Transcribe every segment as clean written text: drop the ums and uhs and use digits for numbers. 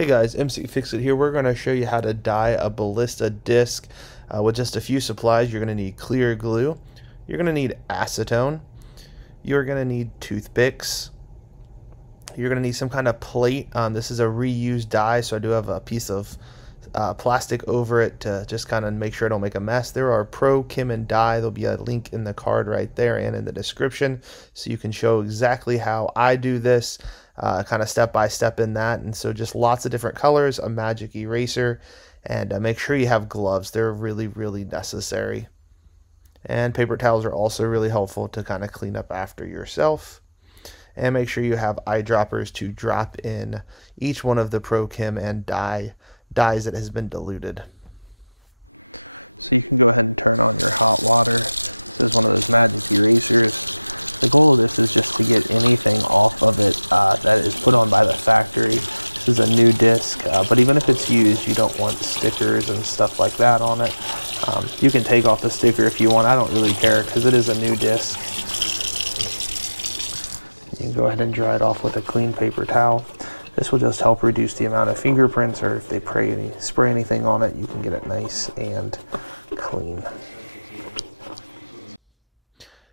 Hey guys, MC Fix It here. We're going to show you how to dye a Ballista disc with just a few supplies. You're going to need clear glue. You're going to need acetone. You're going to need toothpicks. You're going to need some kind of plate. This is a reused dye, so I do have a piece of plastic over it to just kind of make sure I don't make a mess. There are Pro Chem Dye. There'll be a link in the card right there and in the description, so you can show exactly how I do this, kind of step by step in that. And so just lots of different colors, a magic eraser, and make sure you have gloves. They're really necessary. And paper towels are also really helpful to kind of clean up after yourself. And make sure you have eyedroppers to drop in each one of the Pro Chem and dyes that has been diluted. So you can go ahead and turn on your hot water. This is one of those magic erasers. The goal of this is just to get anything off of it that is put on by the factory. This is a new disc, but even if it's used, you don't want stickers and stuff like that on it. You can take off the sticker if you want. I don't really care because it is a new disc. You can go ahead and dry it off with a clean paper towel. This will just help reduce the amount of fingerprints, or if they spray anything on it, you can get it nice and clean.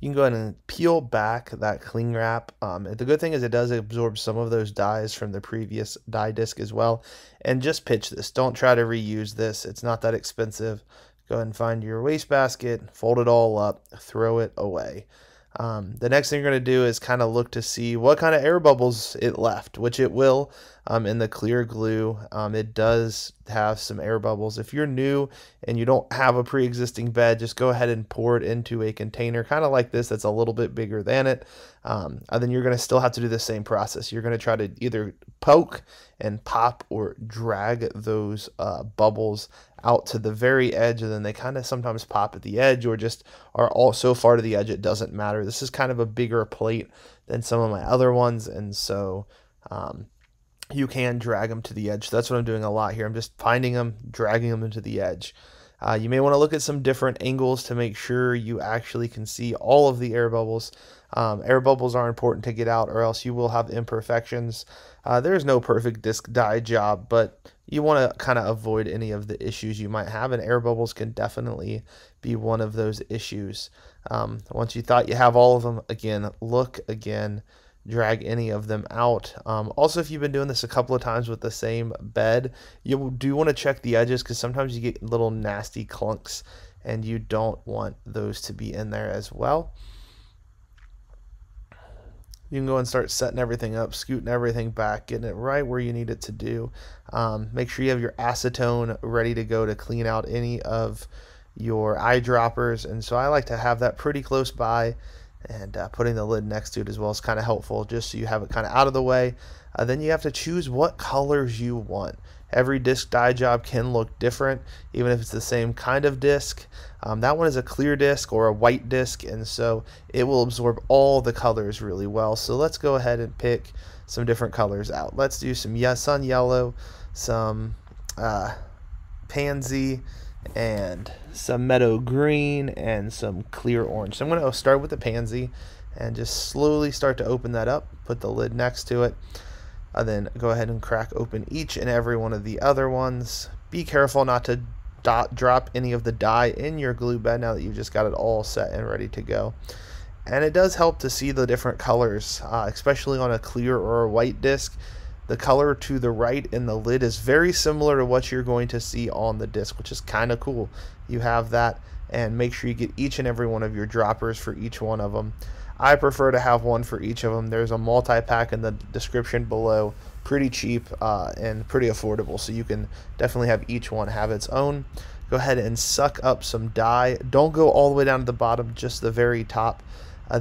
You can go ahead and peel back that cling wrap. The good thing is it does absorb some of those dyes from the previous dye disc as well. And just pitch this. Don't try to reuse this. It's not that expensive. Go ahead and find your wastebasket, fold it all up, throw it away. The next thing you're going to do is kind of look to see what kind of air bubbles it left, which it will in the clear glue. It does have some air bubbles. If you're new and you don't have a pre-existing bed, just go ahead and pour it into a container kind of like this that's a little bit bigger than it. And then you're going to still have to do the same process. You're going to try to either poke and pop or drag those bubbles out to the very edge, and then they kind of sometimes pop at the edge or just are all so far to the edge it doesn't matter. This is kind of a bigger plate than some of my other ones, and so you can drag them to the edge. So that's what I'm doing a lot here. I'm just finding them, dragging them into the edge. You may want to look at some different angles to make sure you actually can see all of the air bubbles. Air bubbles are important to get out, or else you will have imperfections. There's no perfect disc dye job, but you want to kind of avoid any of the issues you might have, and air bubbles can definitely be one of those issues. Once you thought you have all of them, again, look again, drag any of them out. Also, if you've been doing this a couple of times with the same bed, you do want to check the edges, because sometimes you get little nasty clunks, and you don't want those to be in there as well. You can go and start setting everything up, scooting everything back, getting it right where you need it to do. Make sure you have your acetone ready to go to clean out any of your eyedroppers. And so I like to have that pretty close by, and putting the lid next to it as well is kind of helpful, just so you have it kind of out of the way. Then you have to choose what colors you want. Every disc dye job can look different, even if it's the same kind of disc. That one is a clear disc or a white disc, and so it will absorb all the colors really well. So let's go ahead and pick some different colors out. Let's do some sun yellow, some pansy, and some meadow green, and some clear orange. So I'm going to start with the pansy and just slowly start to open that up, put the lid next to it. Then go ahead and crack open each and every one of the other ones. Be careful not to drop any of the dye in your glue bed now that you've just got it all set and ready to go. And it does help to see the different colors, especially on a clear or a white disc. The color to the right in the lid is very similar to what you're going to see on the disc, which is kind of cool. You have that, and make sure you get each and every one of your droppers for each one of them. I prefer to have one for each of them. There's a multi-pack in the description below, pretty cheap and pretty affordable, so you can definitely have each one have its own. Go ahead and suck up some dye. Don't go all the way down to the bottom, just the very top.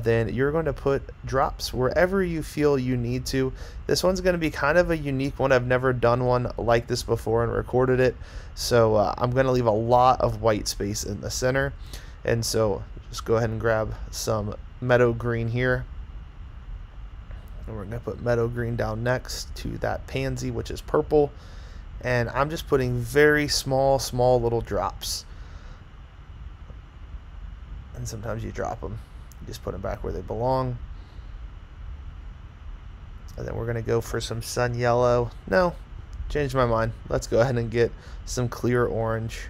Then you're going to put drops wherever you feel you need to. This one's going to be kind of a unique one. I've never done one like this before and recorded it, so I'm going to leave a lot of white space in the center. And so just go ahead and grab some meadow green here, and we're going to put meadow green down next to that pansy, which is purple. And I'm just putting very small little drops, and sometimes you drop them. You just put them back where they belong. And then we're going to go for some sun yellow. No, changed my mind. Let's go ahead and get some clear orange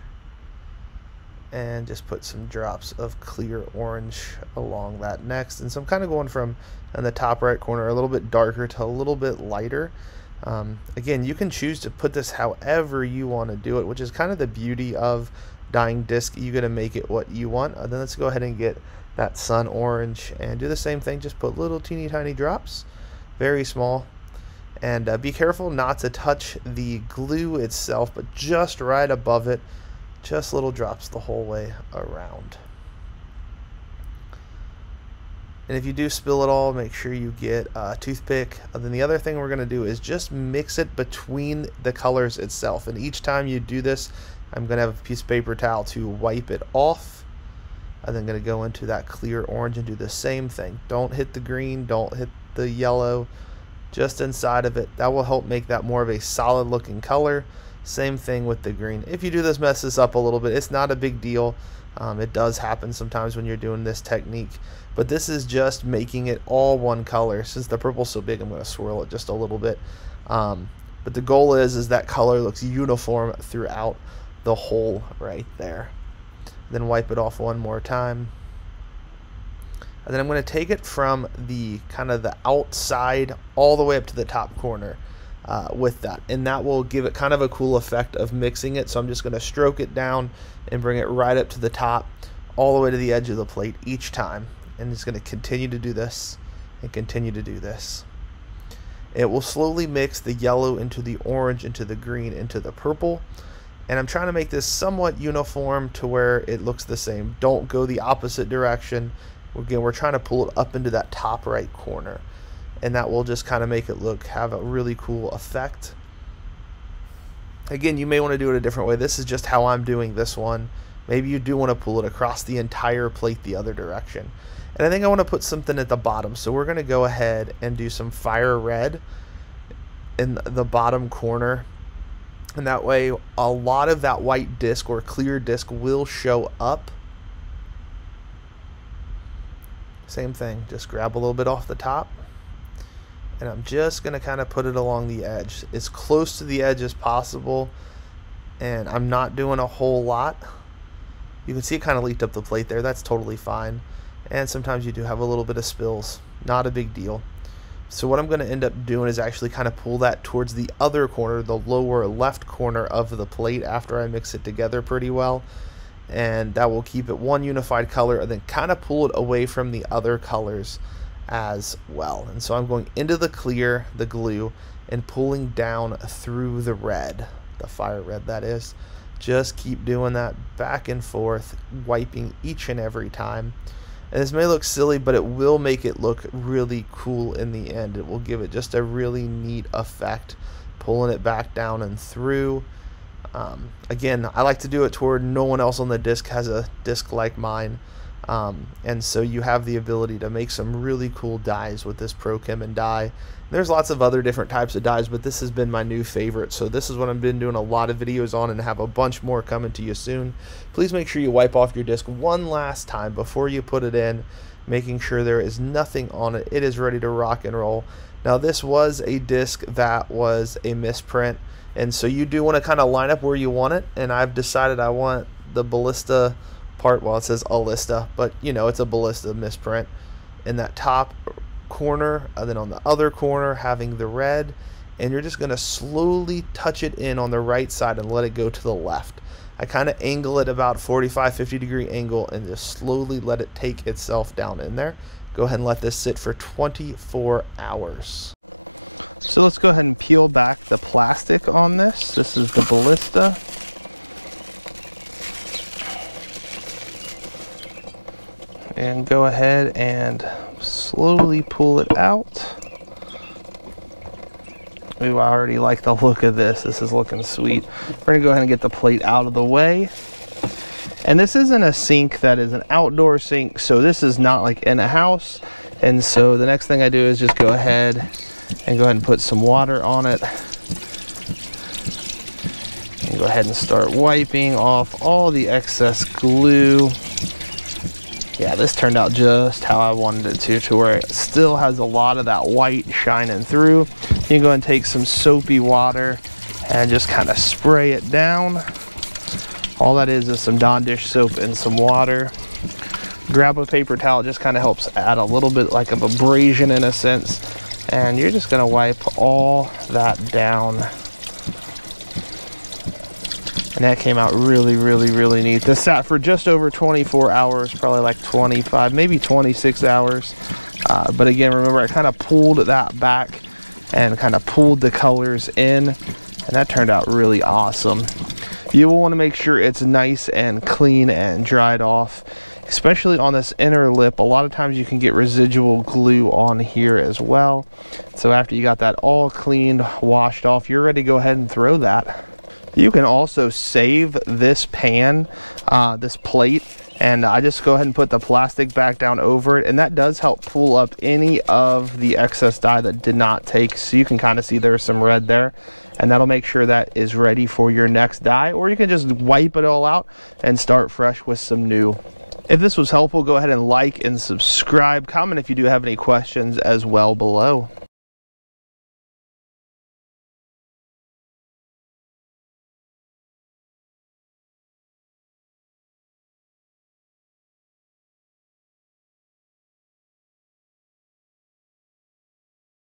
and just put some drops of clear orange along that next. And so I'm kind of going from in the top right corner a little bit darker to a little bit lighter. Again, you can choose to put this however you want to do it, which is kind of the beauty of dyeing disc. You're going to make it what you want. Then let's go ahead and get that sun orange and do the same thing. Just put little teeny tiny drops, very small. And be careful not to touch the glue itself, but just right above it. Just little drops the whole way around. And if you do spill it all, make sure you get a toothpick. And then the other thing we're going to do is just mix it between the colors itself. And each time you do this, I'm going to have a piece of paper towel to wipe it off. And then going to go into that clear orange and do the same thing. Don't hit the green, don't hit the yellow, just inside of it. That will help make that more of a solid looking color. Same thing with the green. If you do mess this up a little bit, it's not a big deal. It does happen sometimes when you're doing this technique, but this is just making it all one color. Since the purple's so big, I'm going to swirl it just a little bit. But the goal is that color looks uniform throughout the whole right there. Then wipe it off one more time. And then I'm going to take it from the kind of the outside all the way up to the top corner. With that, and that will give it kind of a cool effect of mixing it. So I'm just going to stroke it down and bring it right up to the top, all the way to the edge of the plate each time, and it's going to continue to do this and continue to do this. It will slowly mix the yellow into the orange, into the green, into the purple, and I'm trying to make this somewhat uniform to where it looks the same. Don't go the opposite direction. Again, we're trying to pull it up into that top right corner, and that will just kind of make it have a really cool effect. Again, you may want to do it a different way. This is just how I'm doing this one. Maybe you do want to pull it across the entire plate the other direction. And I think I want to put something at the bottom, so we're going to go ahead and do some fire red in the bottom corner, and that way a lot of that white disc or clear disc will show up. Same thing, just grab a little bit off the top, and I'm just going to kind of put it along the edge, as close to the edge as possible, and I'm not doing a whole lot. You can see it kind of leaked up the plate there. That's totally fine, and sometimes you do have a little bit of spills. Not a big deal. So what I'm going to end up doing is actually kind of pull that towards the other corner, the lower left corner of the plate, after I mix it together pretty well, and that will keep it one unified color, and then kind of pull it away from the other colors as well. And so I'm going into the clear, the glue, and pulling down through the red, the fire red that is. Just keep doing that back and forth, wiping each and every time. And this may look silly, but it will make it look really cool in the end. It will give it just a really neat effect, pulling it back down and through. Again, I like to do it to where no one else on the disc has a disc like mine. And so you have the ability to make some really cool dyes with this Pro Chem Dye. There's lots of other different types of dyes, but this has been my new favorite. So this is what I've been doing a lot of videos on, and have a bunch more coming to you soon. Please make sure you wipe off your disc one last time before you put it in, making sure there is nothing on it. It is ready to rock and roll. Now this was a disc that was a misprint, and so you do want to kind of line up where you want it, and I've decided I want the Ballista part, well, it says Ballista, but you know, it's a Ballista misprint in that top corner, and then on the other corner having the red, and you're just going to slowly touch it in on the right side and let it go to the left. I kind of angle it about 45-50 degree angle, and just slowly let it take itself down in there. Go ahead and let this sit for 24 hours. So let's go ahead and peel back the plastic on this. This is the Ballista. And go ahead and slowly pull it out. Ooh, I already like the look of this. This is looking sweet. We're gonna go ahead and get the plate out of the way. And this isn't a sink that is an outdoor sink, so this is not like in a house. And so the next thing I do is just go ahead and put some water on it. And go ahead and start wiping off all the excess glue. Yeah, this turned out just how I wanted it to where it still has a lot of that white shining through. You can go and take some soapy water and just kind of spray it down. All that is some Dawn dish soap and some water. Grab a paper towel, it just kind of helps add a little bit like of abrasion in a sense, and you're just going to wipe all that down. And that came out really neat. This sat for just over 24 hours, probably like 25, maybe 26 hours. But again, remember, I kind of pulled that back and kind of pulled the colors in, and that turned out really awesome. You will want to make sure it's nice and clean and dried off, especially on this inner lip. A lot of times you can get residual glue on here as well. So after you got that all cleaned, washed off, you're ready to go ahead and throw that. You can also save this pan, this plate, and I just go ahead and put the plastic back down over it, and that does help pull up any of the excess dye that did not take. So you can kind of see there's some red there, and that'll make sure that is ready for your next dye, or you can just wipe it all out and start fresh with some new. If this was helpful, go ahead and like and subscribe. Comment if you do have any questions as well below.